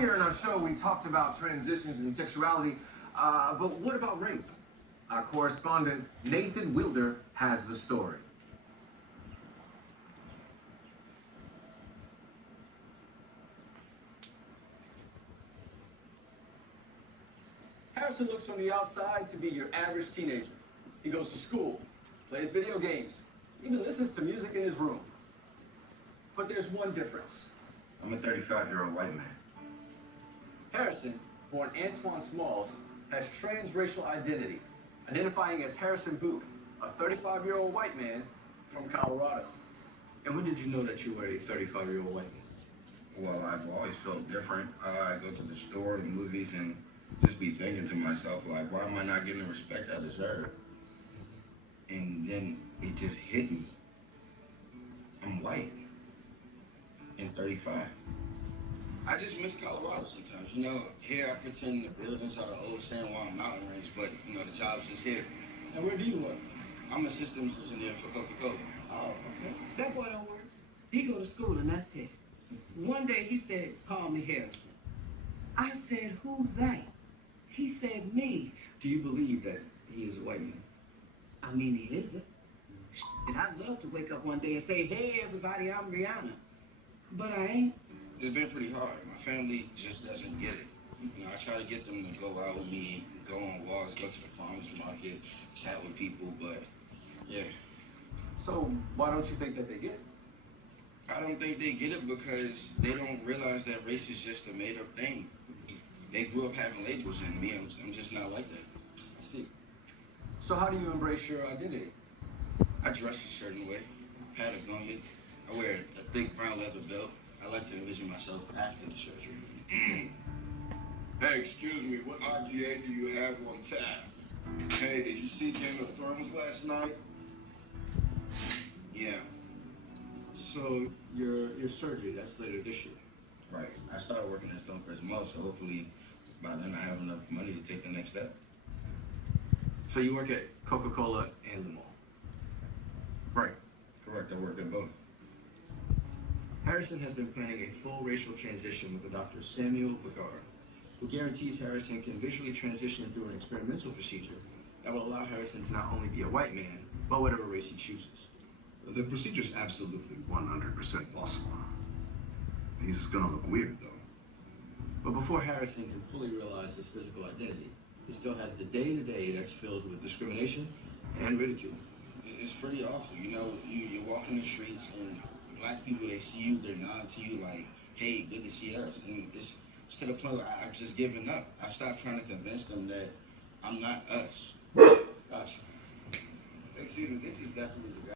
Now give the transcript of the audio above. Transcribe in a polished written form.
Earlier in our show, we talked about transitions and sexuality, but what about race? Our correspondent, Nathan Wilder, has the story. Harrison looks from the outside to be your average teenager. He goes to school, plays video games, even listens to music in his room. But there's one difference. I'm a 35-year-old white man. Harrison, born Antoine Smalls, has transracial identity, identifying as Harrison Booth, a 35-year-old white man from Colorado. And when did you know that you were a 35-year-old white man? Well, I've always felt different. I go to the store, the movies, and just be thinking to myself, like, why am I not getting the respect I deserve? And then it just hit me. I'm white and 35. I just miss Colorado sometimes. You know, here I pretend the buildings are the old San Juan mountain range, but, you know, the job's just here. And where do you work? I'm a systems engineer for Coca-Cola. Oh, okay. That boy don't work. He go to school and that's it. One day he said, call me Harrison. I said, who's that? He said, me. Do you believe that he is a white man? I mean, he isn't. And I'd love to wake up one day and say, hey, everybody, I'm Rihanna. But I ain't. It's been pretty hard. My family just doesn't get it. You know, I try to get them to go out with me, go on walks, go to the farmer's market, chat with people, but yeah. So why don't you think that they get it? I don't think they get it because they don't realize that race is just a made-up thing. They grew up having labels, and me, I'm just not like that. I see. So how do you embrace your identity? I dress a certain way, Patagonia. I wear a thick brown leather belt. I like to envision myself after the surgery. Hey, excuse me, what RGA do you have on tap? Hey, did you see Game of Thrones last night? Yeah, So your surgery, that's later this year. right. I started working at Stonecrest Mall, so hopefully by then I have enough money to take the next step. So you work at Coca-Cola and the mall. Right. Correct, I work at both. Harrison has been planning a full racial transition with a Dr. Samuel Vergara, who guarantees Harrison can visually transition through an experimental procedure that will allow Harrison to not only be a white man, but whatever race he chooses. The procedure's absolutely 100% possible. He's gonna look weird, though. But before Harrison can fully realize his physical identity, he still has the day-to-day that's filled with discrimination and ridicule. It's pretty awful. You know, you walk in the streets and black people, they see you, they're nodding to you like, hey, good to see us. And it's to the point where I've just given up. I've stopped trying to convince them that I'm not us. Gotcha. Excuse me, this is definitely the guy.